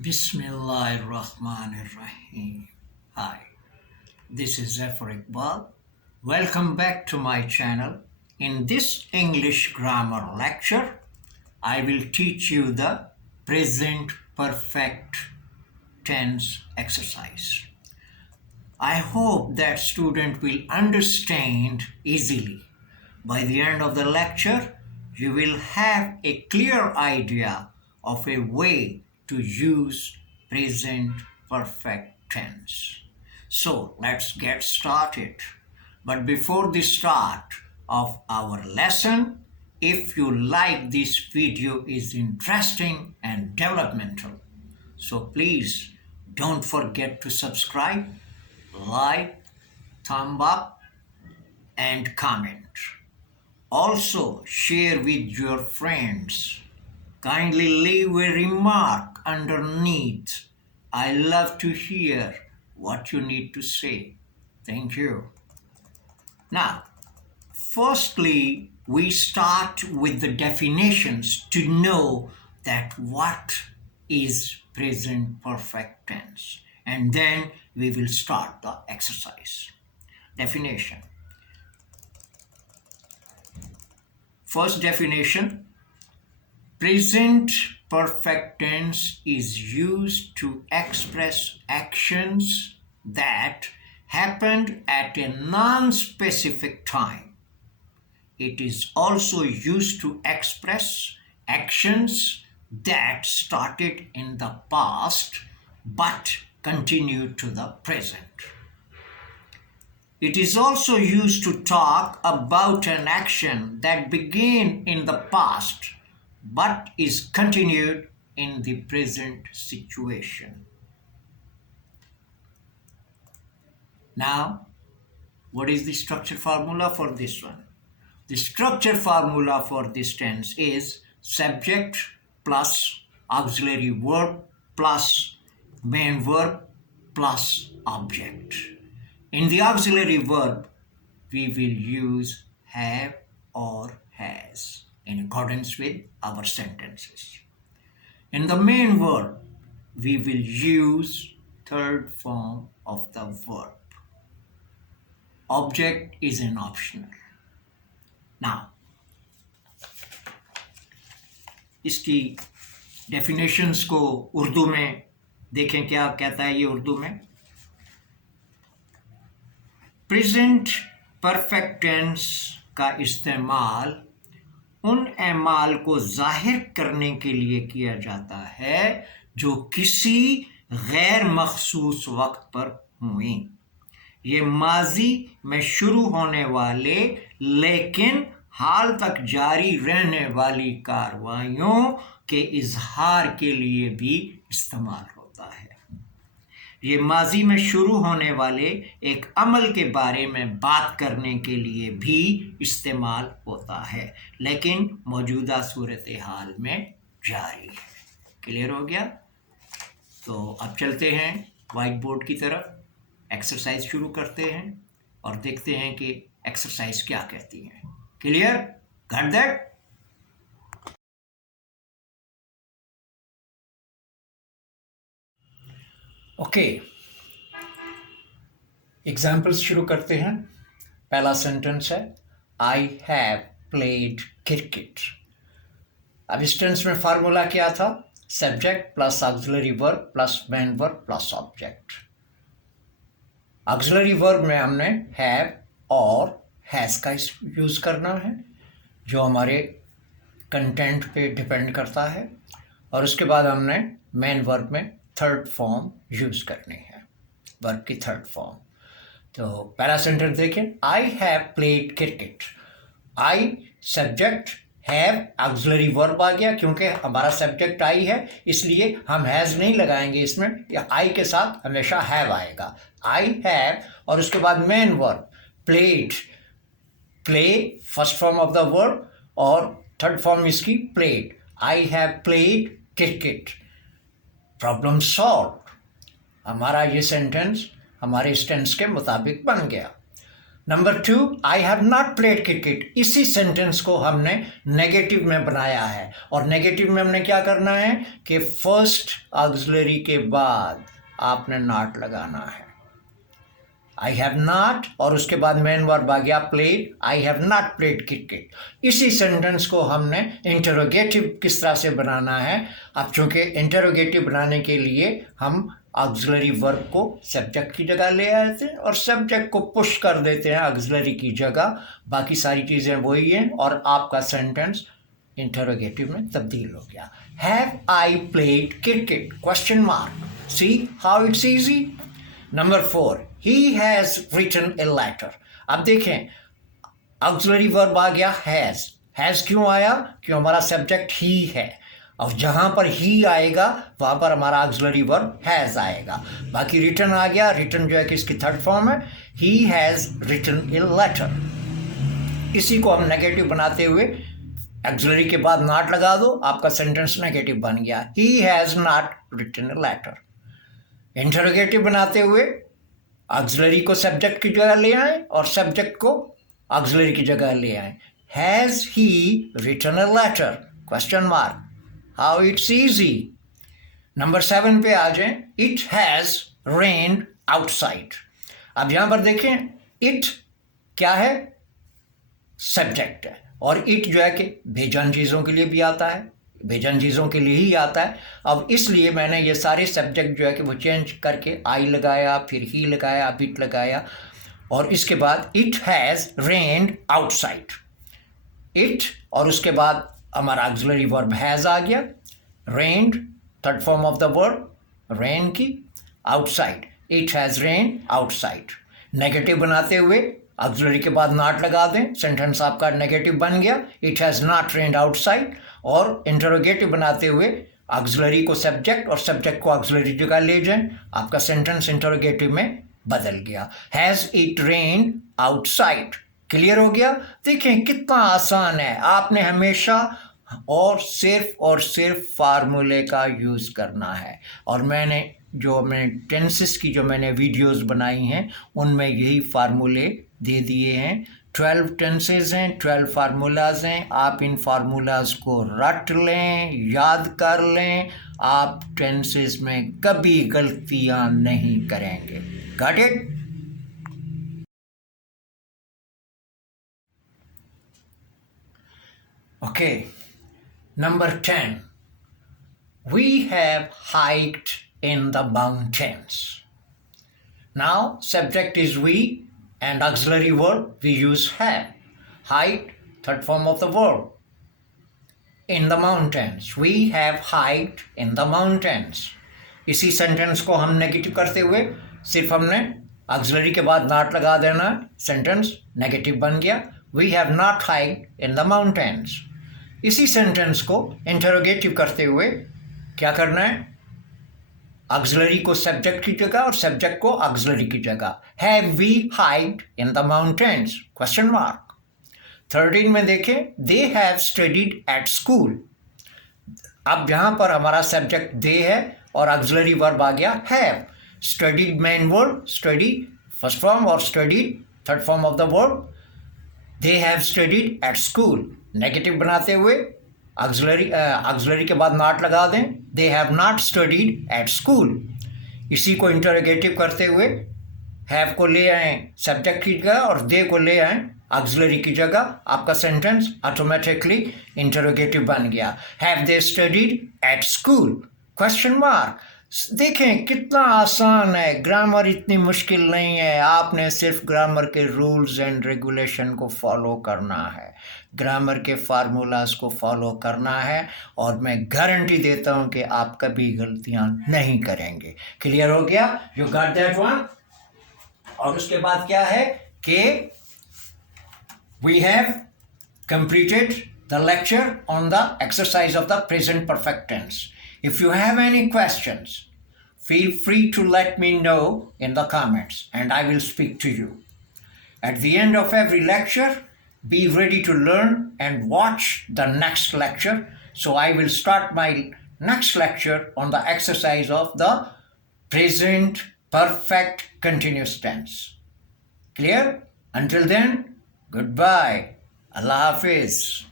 Bismillahirrahmanirrahim. Hi, this is Zafar Iqbal. Welcome back to my channel. In this English grammar lecture, I will teach you the present perfect tense exercise. I hope that student will understand easily. By the end of the lecture, you will have a clear idea of a way to use present perfect tense. So let's get started. But before the start of our lesson, if you like this video is interesting and developmental, so please don't forget to subscribe, like, thumb up, and comment. Also, share with your friends. Kindly leave a remark underneath. I love to hear what you need to say. Thank you. Now, firstly, we start with the definitions to know that what is present perfect tense. And then we will start the exercise. Definition. First definition, present perfect tense is used to express actions that happened at a non-specific time. It is also used to express actions that started in the past but continue to the present. It is also used to talk about an action that began in the past but is continued in the present situation. Now, what is the structure formula for this one? The structure formula for this tense is subject plus auxiliary verb plus main verb plus object. In the auxiliary verb, we will use have or has in accordance with our sentences. In the main verb, we will use third form of the verb. Object is an optional. Now, इसकी definitions को उर्दू में देखें क्या कहता है ये उर्दू में. Present perfect tense का इस्तेमाल उन अमाल को जाहिर करने के लिए किया जाता है जो किसी गैर मखसूस वक्त पर हुई. ये माजी में शुरू होने वाले लेकिन हाल तक जारी रहने वाली कार्रवाइयों के इजहार के लिए भी इस्तेमाल होता है. ये माजी में शुरू होने वाले एक अमल के बारे में बात करने के लिए भी इस्तेमाल होता है लेकिन मौजूदा सूरत हाल में जारी है. क्लियर हो गया? तो अब चलते हैं वाइट बोर्ड की तरफ. एक्सरसाइज शुरू करते हैं और देखते हैं कि एक्सरसाइज क्या कहती है. Clear? Got that? Okay, examples शुरू करते हैं. पहला सेंटेंस है आई हैव प्लेड क्रिकेट. अब इस टेंस में फार्मूला क्या था? Subject plus auxiliary verb plus main verb plus object. Auxiliary verb में हमने हैव और हैज़ का यूज़ करना है जो हमारे कंटेंट पे डिपेंड करता है और उसके बाद हमने मेन वर्ब में थर्ड फॉर्म यूज़ करनी है, वर्ब की थर्ड फॉर्म. तो पहला सेंटेंस देखिए, I have played cricket. I subject, have auxiliary verb आ गया क्योंकि हमारा सब्जेक्ट आई है इसलिए हम हैज़ नहीं लगाएंगे इसमें. आई के साथ हमेशा हैव आएगा. आई हैव और उसके बाद main verb played. Play first form of the verb और थर्ड फॉर्म इसकी played. I have played cricket. Problem solve. हमारा ये सेंटेंस हमारे इस टेंस के मुताबिक बन गया. Number 2, I have not played cricket. इसी सेंटेंस को हमने नेगेटिव में बनाया है, और नेगेटिव में हमने क्या करना है कि फर्स्ट ऑक्सिलरी के बाद आपने नॉट लगाना है। आई हैव नॉट और उसके बाद मेन वर्ब आ गया played. I have not played cricket. इसी सेंटेंस को हमने इंटरोगेटिव किस तरह से बनाना है। अब चूंकि इंटरोगेटिव बनाने के लिए हम ऑक्सिलरी वर्ब को सब्जेक्ट की जगह ले आते हैं और सब्जेक्ट को पुश कर देते हैं ऑक्सिलरी की जगह, बाकी सारी चीज़ें वही हैं और आपका सेंटेंस इंटरोगेटिव में तब्दील हो गया। Have I played cricket question mark. See how it's easy. Number 4, he has written a letter. अब देखें ऑक्सिलरी वर्ब आ गया हैज़। हैज़ क्यों आया? क्यों हमारा सब्जेक्ट ही है, और जहां पर ही आएगा वहां पर हमारा ऑक्सिलरी वर्ब हैज़ आएगा। बाकी रिटन आ गया। रिटन जो है कि इसकी थर्ड फॉर्म है, he has written a letter. इसी को हम नेगेटिव बनाते हुए ऑक्सिलरी के बाद नॉट लगा दो, आपका सेंटेंस नेगेटिव बन गया। He has not written a letter. Interrogative बनाते हुए ऑक्सिलरी को सब्जेक्ट की जगह ले आए और सब्जेक्ट को ऑक्सिलरी की जगह ले आए। Has he written a letter question mark. How it's easy. Number 7 पे आ जाए। It has rained outside. अब यहां पर देखें इट क्या है? सब्जेक्ट है, और इट जो है कि बेजान चीज़ों के लिए भी आता है, बेजान चीज़ों के लिए ही आता है। अब इसलिए मैंने ये सारे सब्जेक्ट जो है कि वो चेंज करके आई लगाया, फिर ही लगाया, अब इट लगाया, और इसके बाद it has rained outside. It और उसके बाद हमारा ऑक्सिलरी वर्ब हैज़ आ गया। Rained third form of the verb rain की। Outside it has rained outside. Negative बनाते हुए ऑक्सिलरी के बाद नॉट लगा दें, सेंटेंस आपका नेगेटिव बन गया। It has not rained outside. और इंटरोगेटिव बनाते हुए ऑक्सिलरी को सब्जेक्ट और सब्जेक्ट को ऑक्सिलरी जगह ले जाएं, आपका सेंटेंस इंटरोगेटिव में बदल गया। Has it rained outside. Clear हो गया? देखें कितना आसान है। आपने हमेशा और सिर्फ फार्मूले का यूज़ करना है, और मैंने टेंसेस की जो मैंने वीडियोस बनाई हैं उनमें यही फार्मूले दे दिए हैं। 12 टेंसेस हैं, 12 फार्मूलाज हैं। आप इन फार्मूलाज को रट लें, याद कर लें, आप टेंसेस में कभी गलतियां नहीं करेंगे। Got it? Okay, number 10, we have hiked in the mountains. Now subject is we and auxiliary verb we use have. Hiked third form of the verb. In the mountains, we have hiked in the mountains. इसी sentence को हम negative करते हुए सिर्फ हमने auxiliary के बाद not लगा देना, सेंटेंस नेगेटिव बन गया। We have not hiked in the mountains. इसी सेंटेंस को इंटरोगेटिव करते हुए क्या करना है? ऑक्सिलरी को सब्जेक्ट की जगह और सब्जेक्ट को ऑक्सिलरी की जगह। Have we hiked in the mountains question mark. 13 में देखें, they have studied at school. अब यहां पर हमारा सब्जेक्ट दे है और ऑक्सिलरी वर्ब आ गया have. Studied main verb, study first form और studied third form of the verb. They have studied at school. Negative बनाते हुए ऑक्सिलरी के बाद नॉट लगा दें। They have not studied at school. इसी को इंटरोगेटिव करते हुए हैव को ले आए सब्जेक्ट की जगह और दे को ले आए ऑक्सिलरी की जगह, आपका सेंटेंस ऑटोमेटिकली इंटरोगेटिव बन गया। Have they studied at school question mark. देखें कितना आसान है, ग्रामर इतनी मुश्किल नहीं है। आपने सिर्फ ग्रामर के रूल्स एंड रेगुलेशन को फॉलो करना है, ग्रामर के फार्मूलाज को फॉलो करना है, और मैं गारंटी देता हूं कि आप कभी गलतियां नहीं करेंगे। क्लियर हो गया? You got that one? और उसके बाद क्या है कि we have completed the lecture on the exercise of the present perfect tense. If you have any questions, feel free to let me know in the comments and I will speak to you. At the end of every lecture, be ready to learn and watch the next lecture. So I will start my next lecture on the exercise of the present perfect continuous tense. Clear? Until then, goodbye. Allah Hafiz.